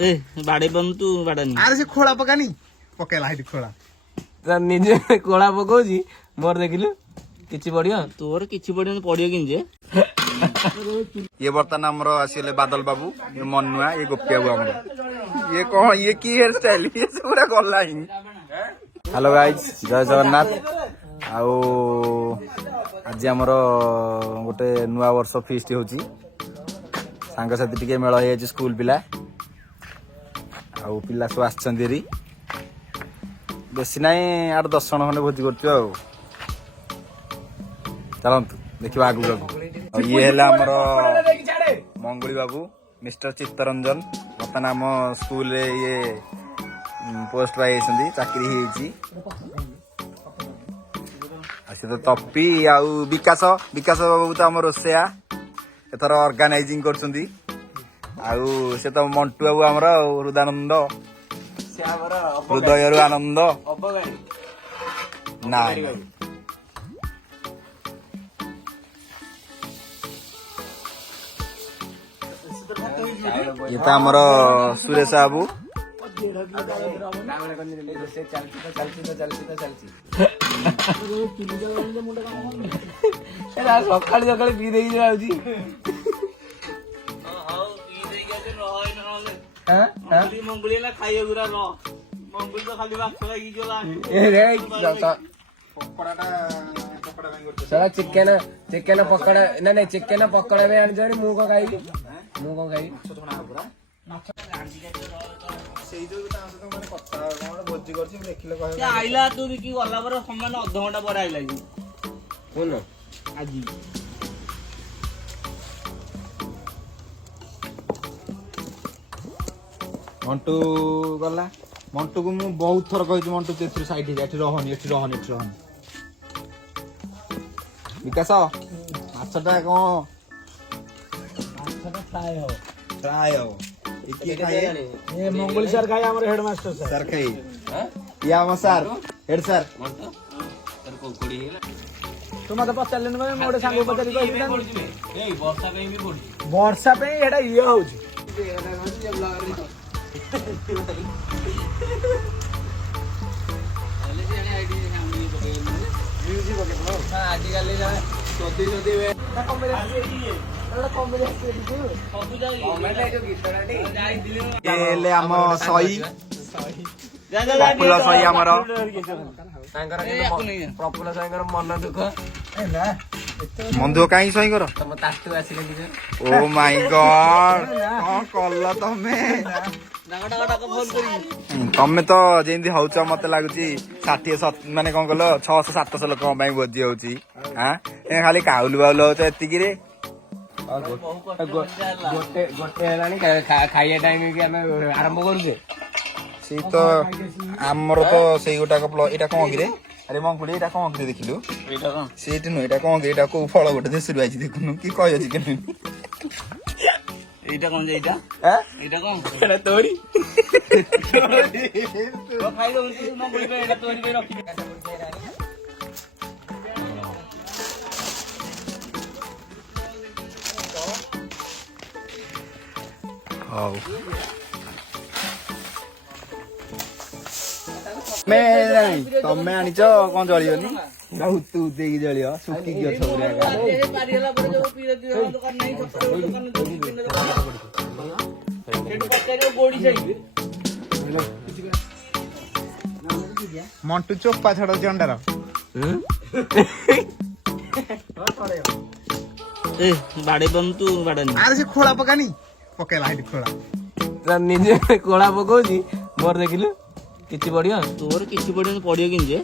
ए बाड़े बन तू बाड़ानी अरे से खोला पकानी पकेला हेटी खोला निजे कोला पकाउची मोर देखिलु किछि पड़ियो तोर किछि पड़ियो पड़ियो किन जे ये बर्तन हमरो आसीले बादल बाबू ये मनुआ ये गोपिया बाबू हमरो ये कह ये की हेयर स्टाइल ये पूरा गला ही। हेलो गाइस जय जगन्नाथ आउ आज हमरो गोटे नुआ वर्ष फीस्ट होची सांग साथी टिके मेल हो जाय स्कूल पिला आउ पिला सब आछंदिरी बेसी नाई 8-10 जण खने भोजी करछु आउ चलंतु देखिबा आगु आगु ये हेला हमरो मंगली बाबू मिस्टर चित्तरंजन बता नाम स्कूल रे ये पोस्ट पाई चाकरी होती तो तपी आउ विकास विकास बाबू तो आम रोसैया एथर ऑर्गेनाइजिंग करछुंदी आउ से तो मंटू बाबू आमर हृदानंद हृदय आनंद ना ये तो आमर सुरेश बाबू सकाल सकाल पी देई जाउची मंगली ना खाइए गुरा रो मंगली तो खाली भात खाई गला साला चिकन चिकन पकड़ा ना नहीं चिकन पकड़ा में आन जारे मु को खाई आइला तू बिकी गला पर समान आधा घंटा पर आइला जी कोन आज मंटू गला मंटू को मु बहुत थर कहि मंटू तेथि साइड हे एठी रहनी विकास माछटा को फ्राई हो ये मंगली सर खाई हमर हेडमास्टर सर खाई या हम सर हेड सर तू मत पचारले न मोडे सांगो पचारी कहि ए वर्षा कहीं भी पड़ी वर्षा पे एटा ये होउची ले हम सही पपुलर सही हमर प्रफुल्ल साईंकर मन दुख मन दुख काई सही कर तम तातु आसिले निजे ओ माय गॉड कौन कल्ला तमे तमे तो जेंदी हौच मते लागुची 60 माने कोन कहलो 600-700 लोक पई भोजी होची हां ए खाली काउल बाउल होच एतिकी रे गोटे गोटे हेलानी खाइया टाइम कि हम आरंभ करूजे से तो आमर तो से गोटा को एटा कोन कि रे अरे मंगुड़ी एटा कोन कि देखिलु एटा कोन सेट नो एटा कोन कि एटा को फळ गोटे देसुर आइछि देखुनु की कहय अछि केने एटा कोन जेटा हैं एटा कोन एटा तोरी तो खाइ दो मंगली पे एटा तोरी पे रखि हाउ मैं तमे आनिच कोन जळियोनी बहुत तू देगी जळियो सुकी गयो छौरिया का पारिला पर जो पी दियो दुकान नहीं दुकान सेट पत्ते गोड़ी चाहिए मंटू चोपा छड़ जंडार ए बाड़े बन तू बाड़ानी अरे से खोला पकानी पकेला हेटी खोला निजे कोला पकाउची मोर देखिलु किछि पड़ियो तोर किछि पड़ियो किन जे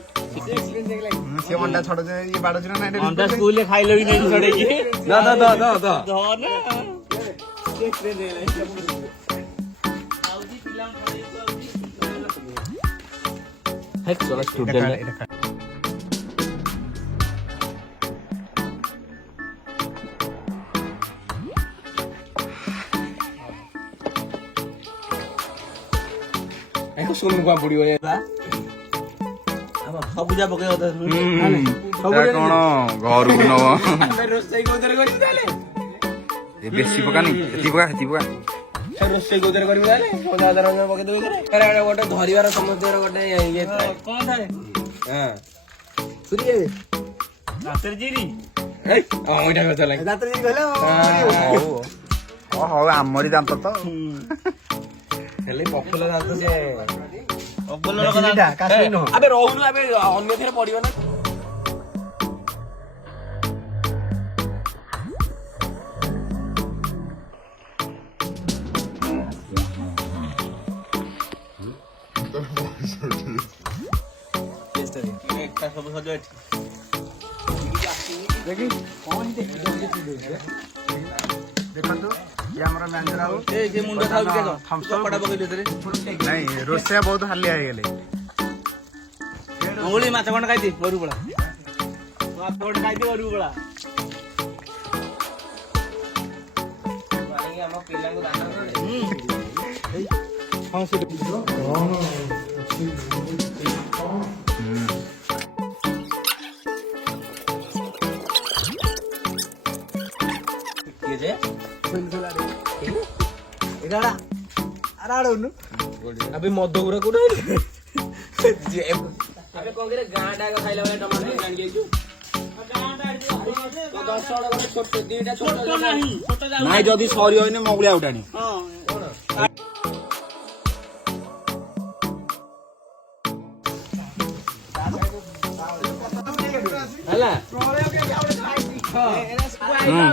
से अंडा छड़ जे ये बाड़ जुना नाइ अंडा स्कूल ले खाइलो भी नहीं छड़े की दा दा दा दा दा धो ना देख दे ले आउदी पिला है चला स्टूडेंट एको सुन को पड़ियो ये सबुजा पके होता कोन घर को न रोसई को उधर करी ताले ଏ ବେଶୀ ପକାନି ଏତିକି ପକା ସେତିକି ପକା ସେ ରୋଷେଇ କୋଉଥିରେ କରିବି ତାହେଲେ ଅଦା ରସୁଣ ପକେଇ ଦେବି ଏଥିରେ ଗୋଟେ ଧରିବାର ସମସ୍ତଙ୍କର ଗୋଟେ ଇଏ ଥାଏ କଣ ଥାଏ ହଁ ସୁରି ଏବେ ରାତିରେ ଜିରି ଏଇ ଏଇଟା କଥା ଲାଗେ ରାତିରେ ଯିବି କହିଲେ ହଉ ହଉ ଆମରି ଦାନ୍ତ ତ ହେଲେ ପପୁଲ ଦାନ୍ତ ସେ ଅବଲର କଥା କାଶ୍ମୀର ନୁହଁ ଆବେ ରହୁନୁ ଆବେ ଅନ୍ୟଥିରେ ପଡିବ ନା ଏକା ସବୁ ସଜ ଏଠି ଦେଖନ୍ତୁ ଇଏ ଆମର ମ୍ୟାନେଜର ଆଉ ସେ ମୁଣ୍ଡ ଖାଉ କେତ କପଡ଼ା ପକେଇ ଦେଉଥିଲେ ନାଇଁ ରୋଷେଇଆ ବହୁତ ହାଲିଆ ହେଇଗଲେ ମଙ୍ଗୁଳି ମାଛ ଖଣ୍ଡ ଖାଇଦି ଘରୁ ପଳା ମାଛ ଖଣ୍ଡ ଖାଇଦି ଘରକୁ ପଳା ଆମ ପିଲାଙ୍କୁ ଦାନ କରେ କିଏ ଯେ ଆବେ ମଦ ଗୁରା କୋଉଠି ଆବେ କଣ କରେ ଗାଁ ଟା ଖାଇଲା ବେଳେ ଟମାଟୋ ଜାଣି ଯାଇଛୁ ନାଇଁ ଯଦି ସରି ହଇନି ମଙ୍ଗୁଳି ଆଉଟାଣି ହେଲା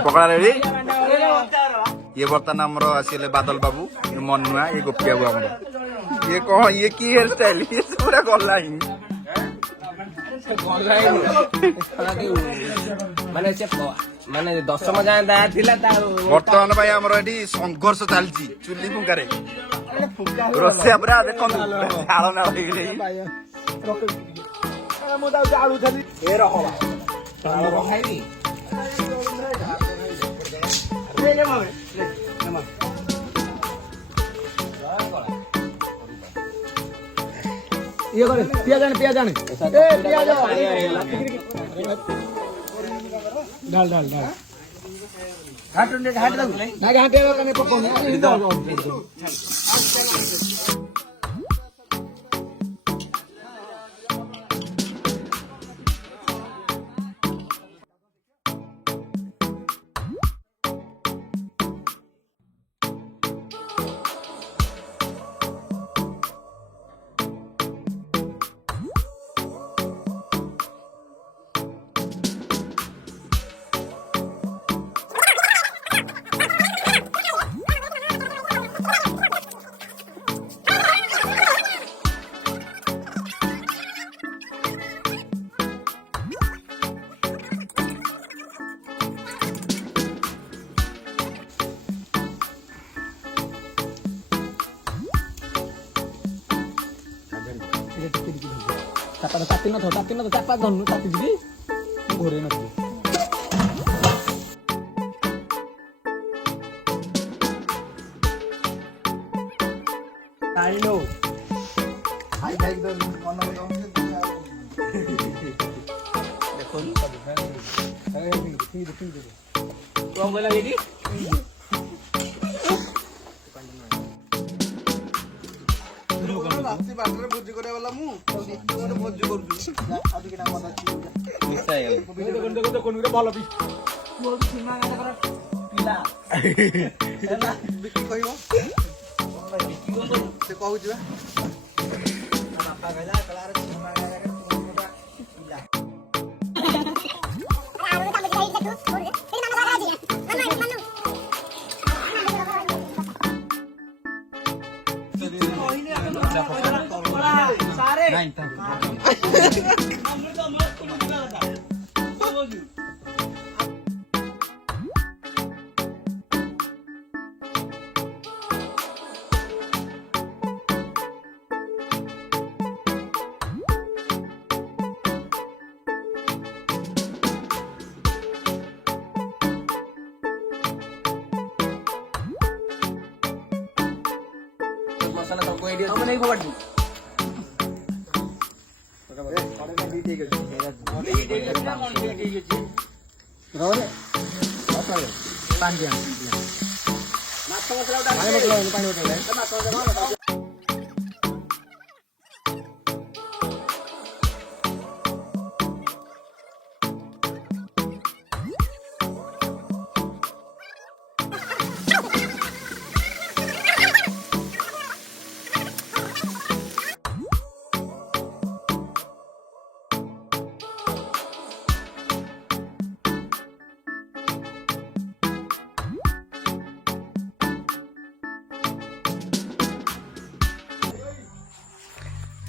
ପକଡ଼ା ରେଡି ଇଏ ବର୍ତ୍ତମାନ ଆମର ଆସିଲେ ବାଦଲ ବାବୁ ଇଏ ମନୁଆ ଇଏ ଗୋପୀ ବାବୁ ଆମର ଇଏ କଣ ଇଏ କି ହେୟାର ଷ୍ଟାଇଲ ଇଏ ପୁରା ଗଲା ହିଁ ମାନେ ସେ ମାନେ ଦଶମ ଯାଏଁ ଦା ଥିଲା ତା ବର୍ତ୍ତମାନ ପାଇଁ ଆମର ଏଠି ସଂଘର୍ଷ ଚାଲିଛି ଚୁଲି ଫୁଙ୍କାରେ ରୋଷେଇଆ ପୁରା ଦେଖନ୍ତୁ ଝାଳ ନାଳ ହେଇଗଲେ ଖାଇବି ଇଏ କରେ ପିଆଜ ଆଣେ ପିଆଜ ଆଣେ ଡାଲ ଡାଲ ଡାଲ ନାଇଁ ଘାଣ୍ଟିଆ ଦରକାର ନାହିଁ ପକଉନି ତାତି ନଥିବ ଚାପା ଧନୁ ତାତିଯିବି ଘୋରେଇ ନଥିବ କଣ କହିଲା ଏଇଠି ବାଟରେ ଭୋଜି କରିବା ବାଲା ମୁଁ ଭୋଜି କରୁଛି ଭଲ ବିକି କହିବ ସେ କହୁଛି ବା ବାପା କହିଲା ମସଲା ତମକୁ ଏଇଠି ତମେ ନେଇ ଫୋପାଡ଼ି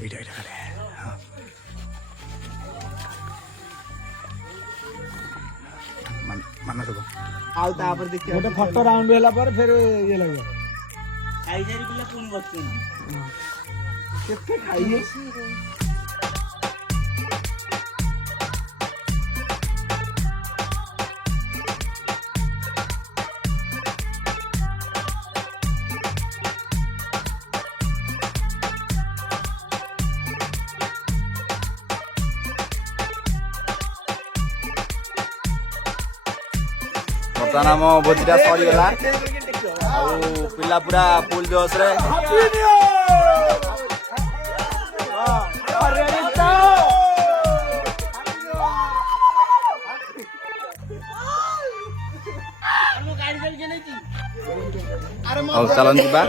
ଏଇଟା ଏଇଟା ହଁ ମାନସ ଆଉ ତାପରେ ଦେଖିବା ଗୋଟେ ଫଟୋ ରାଉଣ୍ଡ ହେଲା ପରେ ଫେର ଇଏ ଲାଗିବ ଖାଇସାରି ପିଲା ପୁଣି ବସୁଛନ୍ତି କେତେ ଖାଇଲେ ବର୍ତ୍ତମାନ ଆମ ଭୋଜିଟା ସରିଗଲା ଆଉ ପିଲା ପୁରା ଫୁଲ ଜୋସରେ ହଉ ଚାଲନ୍ତୁ ଯିବା।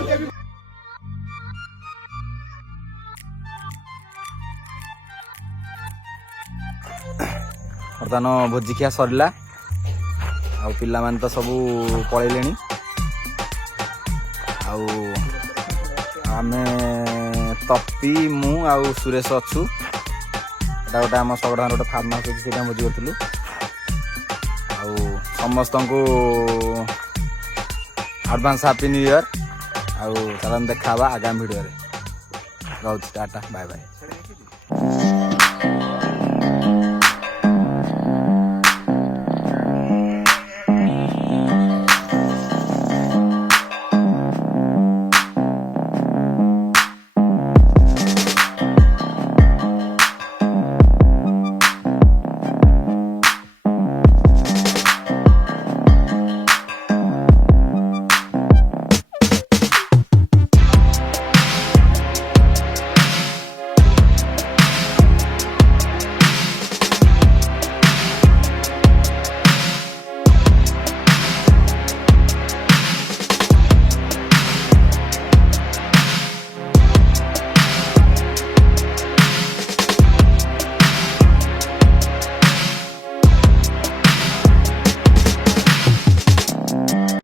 ବର୍ତ୍ତମାନ ଭୋଜି ଖିଆ ସରିଲା ଆଉ ପିଲାମାନେ ତ ସବୁ ପଳେଇଲେଣି ଆଉ ଆମେ ତପି ମୁଁ ଆଉ ସୁରେଶ ଅଛୁ। ଏଇଟା ଗୋଟେ ଆମ ସଗଡ଼ାର ଗୋଟେ ଫାର୍ମ ହାଉସ୍ ଅଛି ସେଇଟା ଭୋଜି କରିଥିଲୁ ଆଉ ସମସ୍ତଙ୍କୁ ଆଡ଼ଭାନ୍ସ ହାପି ନ୍ୟୁ ଇୟର ଆଉ ଚାଲନ୍ତୁ ଦେଖା ହେବା ଆଗାମୀ ଭିଡ଼ିଓରେ। ରହୁଛି ଟାଟା ବାଏ ବାଏ।